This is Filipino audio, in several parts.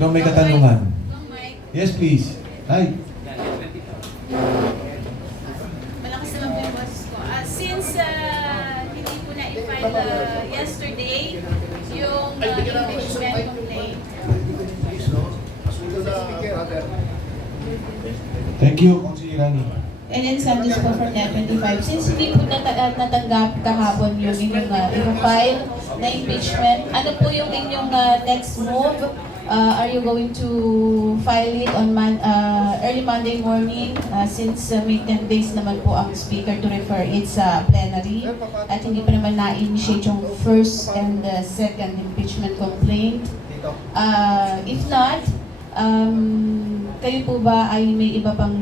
Sino may katanungan? Yes, please. Hi. Malakas naman po yung boses ko. Since hindi po na i-file yesterday yung impeachment complaint. Thank you, Consi Rani. And then Santos po from Net25. Since hindi po natanggap kahapon yung inyong file na impeachment, ano po yung inyong next move? Are you going to file it on early Monday morning since may 10 days naman po ang speaker to refer it sa plenary at hindi pa naman na-initiate yung first and second impeachment complaint? If not, kayo po ba ay may iba pang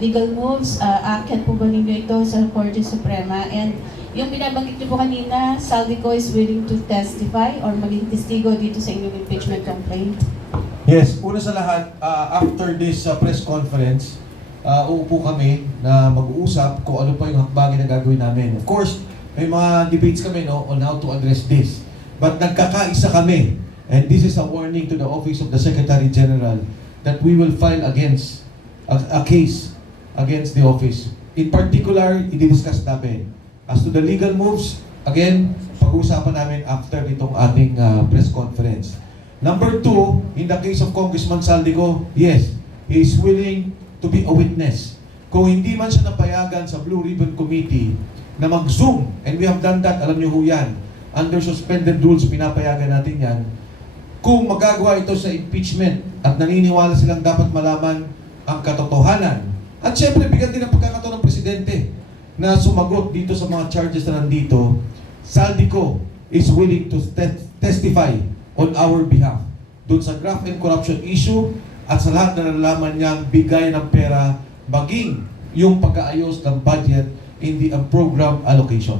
legal moves? Aakyat po ba ninyo ito sa Korte Suprema? And yung binabanggit niyo po kanina, Saldico is willing to testify or maging testigo dito sa inyong impeachment complaint? Yes, una sa lahat, after this press conference, uupo kami na mag-uusap kung ano pa yung hakbangin na gagawin namin. Of course, may mga debates kami on how to address this. But nagkakaisa kami, and this is a warning to the Office of the Secretary General that we will file against a case against the office. In particular, i-discuss namin. As to the legal moves, again, pag-uusapan namin after itong ating press conference. Number two, in the case of Congressman Saldico, yes, he is willing to be a witness. Kung hindi man siya napayagan sa Blue Ribbon Committee na mag-Zoom, and we have done that, alam niyo ho yan, under suspended rules, pinapayagan natin yan, kung magagawa ito sa impeachment at naniniwala silang dapat malaman ang katotohanan. At syempre, bigyan din ang pagkakataon ng Presidente na sumagot dito sa mga charges na nandito. Saldico is willing to testify on our behalf doon sa graft and corruption issue at sa lahat na nalalaman niyang bigay ng pera maging yung pag-aayos ng budget in the program allocation.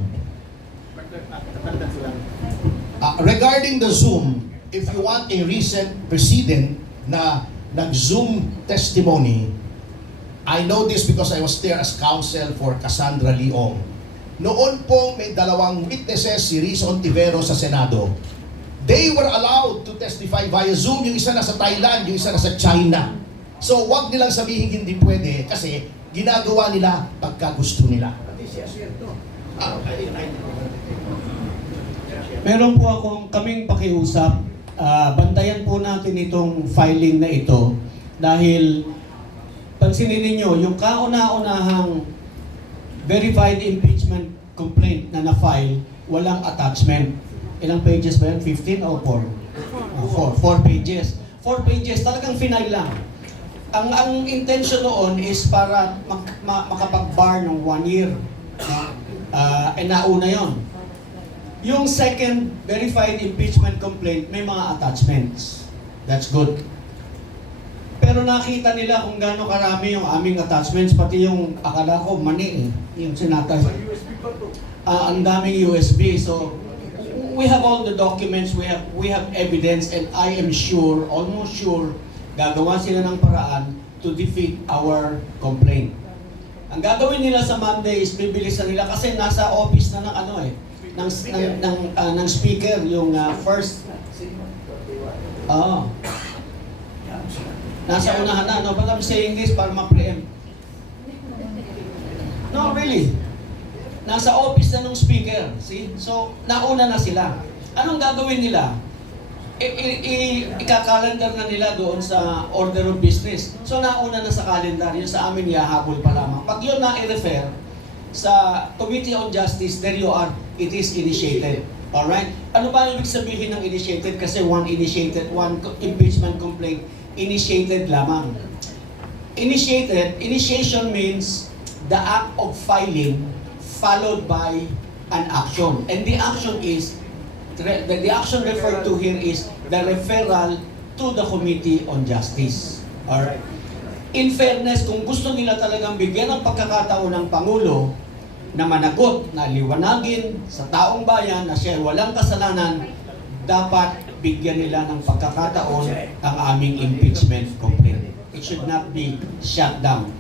Regarding the Zoom, if you want a recent precedent na nag-Zoom testimony, I know this because I was there as counsel for Cassandra Leong. Noon po may dalawang witnesses, si Riz Ontivero sa Senado. They were allowed to testify via Zoom. Yung isa nasa Thailand, yung isa nasa China. So wag nilang sabihin hindi pwede kasi ginagawa nila pagka gusto nila. Meron po kaming pakiusap. Bantayan po natin itong filing na ito dahil pansinin ninyo, yung kauna-unahang verified impeachment complaint na na-file, walang attachment. Ilang pages ba yan? 15 o 4? 4 pages. 4 pages, talagang final lang. Ang intention noon is para makapag-bar ng 1 year. Nauna yon. Yung second verified impeachment complaint, may mga attachments. That's good. Pero nakita nila kung gaano karami yung aming attachments, pati yung akala ko mani yung sinatay. Ang daming USB. So, we have all the documents, we have evidence, and I am sure, almost sure, gagawa sila ng paraan to defeat our complaint. Ang gagawin nila sa Monday is bibilisan nila kasi nasa office na ng speaker yung first nasa unahan na, no? But I'm saying this para ma-preempt. No, really. Nasa office na ng speaker. See? So, nauna na sila. Anong gagawin nila? Ika-calendar na nila doon sa order of business. So, nauna na sa calendar. Yung sa amin, yahabol pa lamang. Pag yun na-refer sa Committee on Justice, there you are. It is initiated. Alright? Ano ba ibig sabihin ng initiated? Kasi one impeachment complaint, initiated lamang. Initiation means the act of filing followed by an action. And the action is, the action referred to here is the referral to the Committee on Justice. Alright? In fairness, kung gusto nila talagang bigyan ng pagkakataon ng Pangulo na managot, na liwanagin sa taong bayan na siya walang kasalanan, dapat bigyan nila ng pagkakataon ang aming impeachment complaint. It should not be shut down.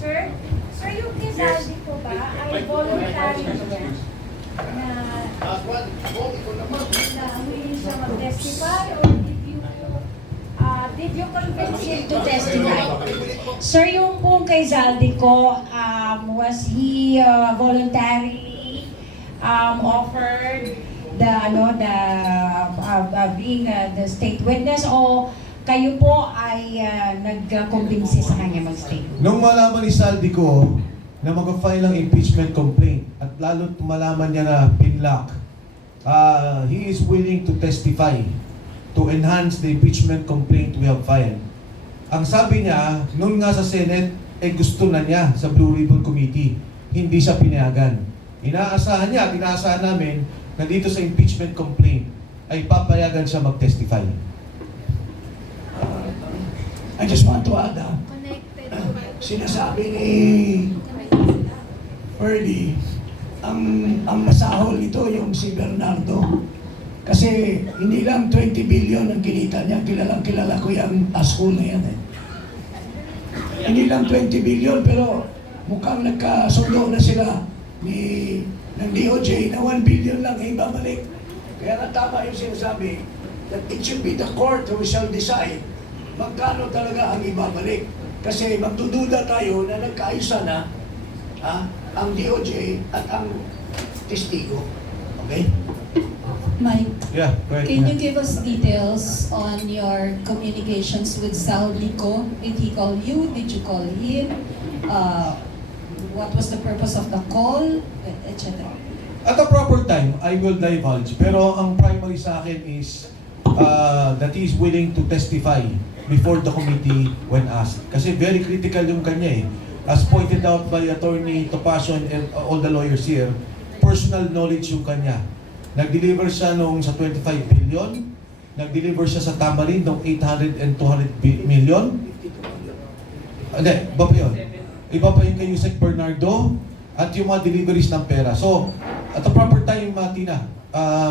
Sir, yung kinsaldi po ba ay voluntary niya na willing siya mag-testify or did you Did you convince him to testify? Sir, yung pong kay Zaldico, was he voluntarily offered the being the state witness, o kayo po ay nagkumbinsi sa kanya mag-state? Nung malaman ni Saldico na mag-file ng impeachment complaint at lalo't malaman niya na pinlock, he is willing to testify to enhance the impeachment complaint we have filed. Ang sabi niya, nung nga sa Senate, gusto na niya sa Blue Ribbon Committee. Hindi siya pinayagan. Inaasahan niya, tinaasahan namin na dito sa impeachment complaint ay papayagan siya mag-testify. I just want to add, Connected. sinasabi ni Ferdy, ang masahol nito yung si Bernardo. Kasi hindi lang 20 billion ang kinita niya, kilala ko yung asshole na yan. Hindi lang 20 billion, pero mukhang nagkasundo na sila ng DOJ na 1 billion lang ay babalik. Kaya nga tama yung sinasabi that it should be the court who shall decide magkano talaga ang ibabalik. Kasi magdududa tayo na nagkaayusan na ang DOJ at ang testigo. Okay? Mike, Yeah, go ahead. can you give us details on your communications with Zaldico? Did he call you? Did you call him? What was the purpose of the call? Etc. At a proper time, I will divulge. Pero ang primary sa akin is that he is willing to testify before the committee when asked. Kasi very critical yung kanya eh. As pointed out by Attorney Topacio and all the lawyers here, personal knowledge yung kanya. Nag-deliver siya nung sa 25 billion, nag-deliver siya sa Tamarind nung 800 and 200 million. Hindi, iba pa yun. Iba pa yung kay Yusek Bernardo at yung mga deliveries ng pera. So, at the proper time, Tina,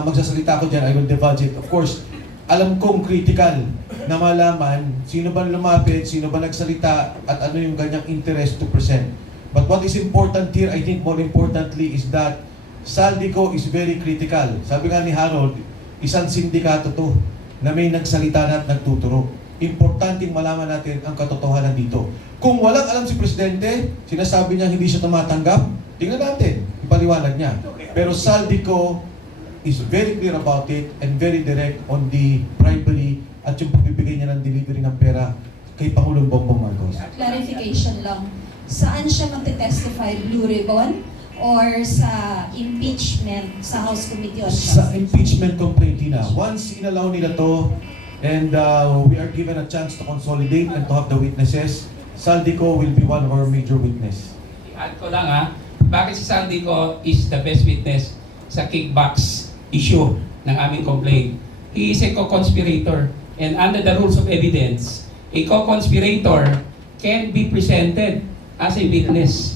magsasalita ko dyan, I will divulge it. Of course, alam kong critical na malaman sino ba lumapit, sino ba nagsalita, at ano yung kanyang interest to present. But what is important here, I think more importantly, is that Saldico is very critical. Sabi nga ni Harold, isang sindikato to na may nagsalita na at nagtuturo. Importanteng malaman natin ang katotohanan dito. Kung walang alam si Presidente, sinasabi niya hindi siya tumatanggap, tingnan natin, ipaliwanag niya. Pero Saldico is very clear about it and very direct on the bribery at yung pagbibigay niya ng delivery ng pera kay Pangulong Bongbong Marcos. Clarification lang. Saan siya magte-testify? Blue Ribbon? Or sa impeachment sa House Committee on Sa Justice? impeachment complaint na, once inalaw nila to and we are given a chance to consolidate and to have the witnesses, Saldico will be one of our major witness. Add ko lang bakit si Saldico is the best witness sa kickbacks issue ng aming complaint. He is a co-conspirator and under the rules of evidence, a co-conspirator can be presented as a witness.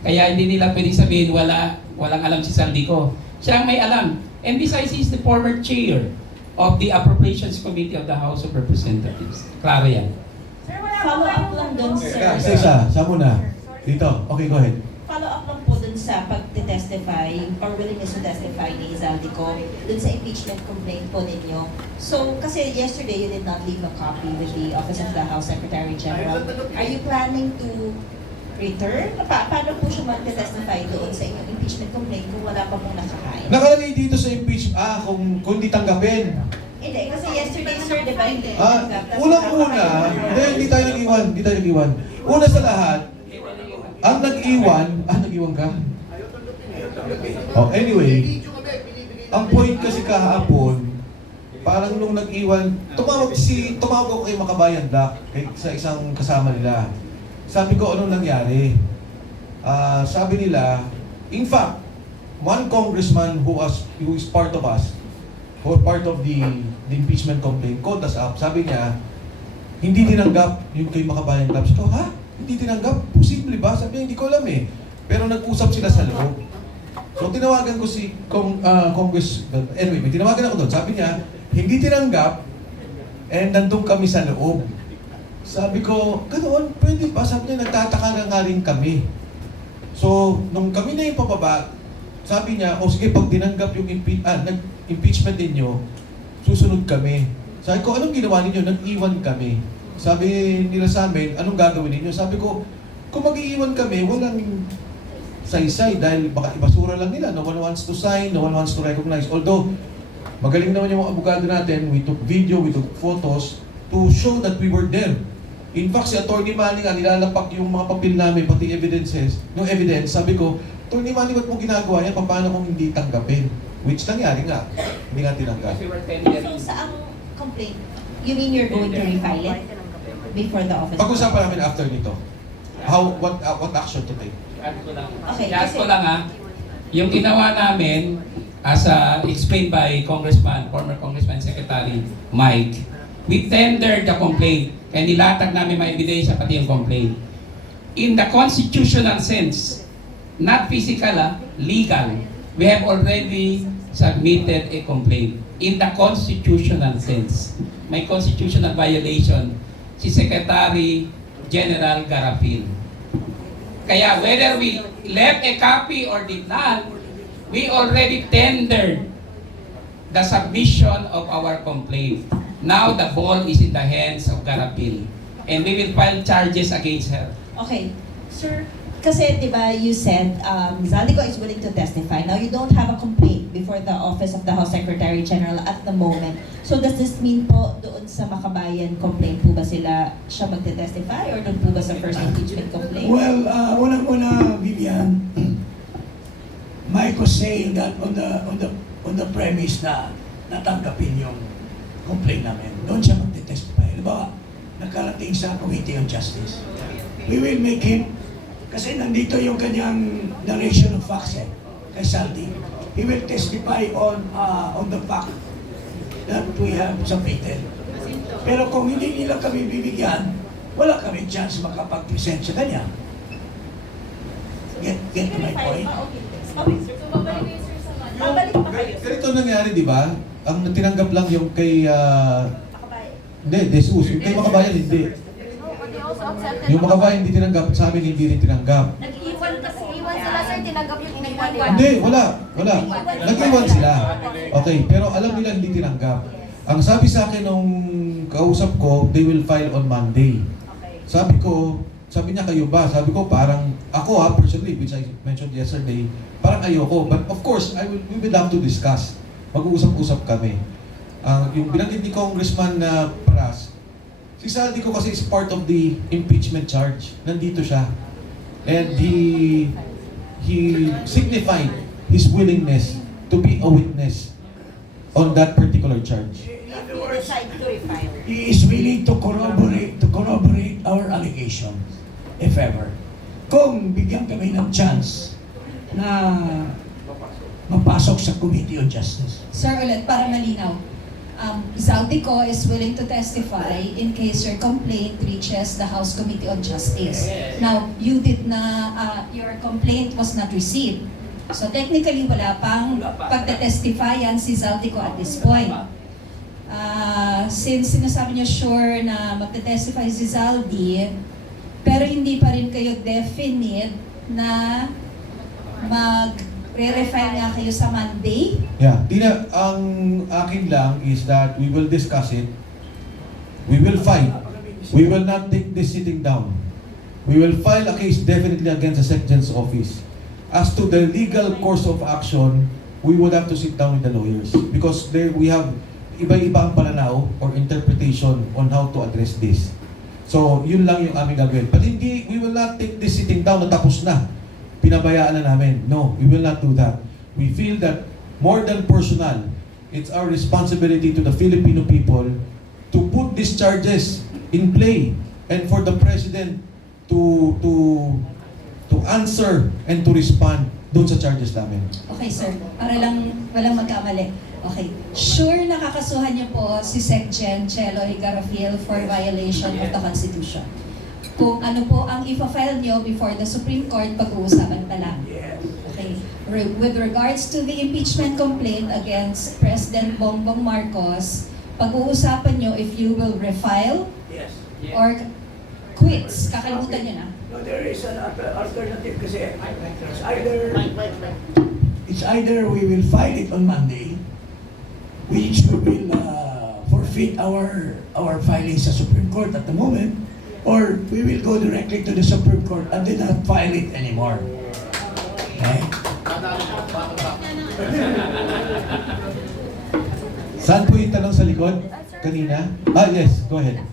Kaya hindi nila pwedeng sabihin walang alam si Saldico. Siya ang may alam. And besides, he's the former chair of the Appropriations Committee of the House of Representatives. Klaro yan. Follow up lang dun, sir. Isa, siya muna. Dito, okay, go ahead. Follow up lang po dun sa pag-testify or willingness to testify ni Zaldico dun sa impeachment complaint po ninyo. So, kasi yesterday you did not leave a copy with the Office of the House Secretary General. Are you planning to return? Paano po siya mag-testify doon sa inyong impeachment complaint kung wala pa pong nakakain? Nakalagay dito sa impeachment, kung di tanggapin. Hindi, kasi yesterday, sir, di ba? Hindi. Unang-una, hindi tayo nag-iwan. Una sa lahat, ang nag-iwan ka? Oh, anyway, ang point kasi kahapon, parang nung nag-iwan, tumawag ako kay Makabayan Black, sa isang kasama nila. Sabi ko, anong nangyari? Sabi nila, in fact, one congressman who is part of us, who is part of the impeachment complaint, called us up. Sabi niya, hindi tinanggap yung kay Makabayan Club. Sabi ko, ha? Hindi tinanggap? Posible ba? Sabi niya, hindi ko alam eh. Pero nag-usap sila sa loob. So tinawagan ko si anyway, may tinawagan ako doon. Sabi niya, hindi tinanggap and nandun kami sa loob. Sabi ko, ganoon, pwede ba? Sabi niya, nagtataka na nga rin kami. So, nung kami na yung pababa, sabi niya, sige, pag tinanggap yung impeachment ninyo, susunod kami. Sabi ko, anong ginawa ninyo? Nag-iwan kami. Sabi nila sa amin, anong gagawin ninyo? Sabi ko, kung mag-iiwan kami, walang saysay dahil baka ibasura lang nila. No one wants to sign, no one wants to recognize. Although, magaling naman yung mga abogado natin, we took video, we took photos to show that we were there. In fact, si Atty. Manny nga, nilalapak yung mga papel namin, pati evidences, no evidence, sabi ko, Atty. Manny, ba't mo ginagawa yan? Paano kung hindi tanggapin? Which nangyari nga, hindi nga tinanggap. Kasi we're 10 years. So sa ang complaint, you mean you're going to refile it before the office? Pag-usapan namin after nito. What action to take? Okay, I-add ko kasi- lang yung ginawa namin as explained by former Congressman Secretary Mike, we tendered the complaint kaya nilatag namin mga ebidensya pati yung complaint. In the constitutional sense, not physical, legal, we have already submitted a complaint. In the constitutional sense, may constitutional violation si Secretary General Garapil. Kaya whether we left a copy or did not, we already tendered the submission of our complaint. Now the ball is in the hands of Garapil. And we will file charges against her. Okay, sir, kasi di ba you said Zaldico is willing to testify. Now you don't have a complaint before the Office of the House Secretary General at the moment. So does this mean po doon sa Makabayan complaint po ba siya magte-testify or doon po ba sa first impeachment complaint? Well, unang-una, Vivian, Mike was saying that on the premise na natanggapin yung complaint namin. Doon siya magte-testify. Diba, nakarating sa Committee on Justice. We will make him, kasi nandito yung kanyang narration of facts kay Saldi. He will testify on the fact that we have submitted. Pero kung hindi nila kami bibigyan, wala kami chance makapag-present sa kanya. Get to my point? Okay, sir. So, babalik kayo, sir, sa Monday. Babalik pa kayo, sir. Ganito nangyari, di ba? Ang tinanggap lang yung kay... Makabayan. hindi, Jesus. Yung kay Makabayan, hindi. Yung Makabayan hindi tinanggap, sa amin hindi rin tinanggap. Nag-iwan kasi, iwan sila, sir, tinanggap yung iniwan nila. Hindi, wala. Nag-iwan sila. Okay, pero alam nila hindi tinanggap. Ang sabi sa akin nung kausap ko, they will file on Monday. Sabi niya kayo ba? Sabi ko parang, ako personally, which I mentioned yesterday, parang ayoko. But of course, we will have to discuss. Mag-uusap-usap kami. Yung binanggit ni Congressman Paras, si Saldico kasi is part of the impeachment charge. Nandito siya. And he signified his willingness to be a witness on that particular charge. If you decide to refile. He is willing to corroborate our allegation, if ever. Kung bigyan kami ng chance na mapasok sa Committee on Justice. Sir, ulit, para malinaw. Zaldico is willing to testify in case your complaint reaches the House Committee on Justice. Now, you did na, your complaint was not received. So technically, wala pang pagtetestifayan si Zaldico at this point. Since sinasabi niyo sure na magte-testify si Zaldi, pero hindi pa rin kayo definite na mag-refile nga kayo sa Monday? Yeah, ang akin lang is that we will discuss it. We will fight. We will not take this sitting down. We will file a case definitely against the Secretariat's office. As to the legal course of action, we would have to sit down with the lawyers because we have iba-iba ang pananaw or interpretation on how to address this. So, yun lang yung aming gagawin. But we will not take this sitting down na tapos na. Pinabayaan na namin. No, we will not do that. We feel that more than personal, it's our responsibility to the Filipino people to put these charges in play and for the President to answer and to respond doon sa charges namin. Okay, sir. Para lang walang magkamali. Okay. Sure nakakasuhan niyo po si SecGen Chelo Higarafil for violation of the Constitution. Kung ano po ang ipa-file niyo before the Supreme Court, pag-uusapan pa lang. Okay. With regards to the impeachment complaint against President Bongbong Marcos, pag-uusapan niyo if you will refile or quits. Kakalimutan niyo na. No, there is an alternative kasi it's either we will file it on Monday, which we will forfeit defeat our filing sa Supreme Court at the moment, or we will go directly to the Supreme Court and then not file it anymore. Okay? Saan po yung tanong sa likod? Kanina? Ah, yes. Go ahead.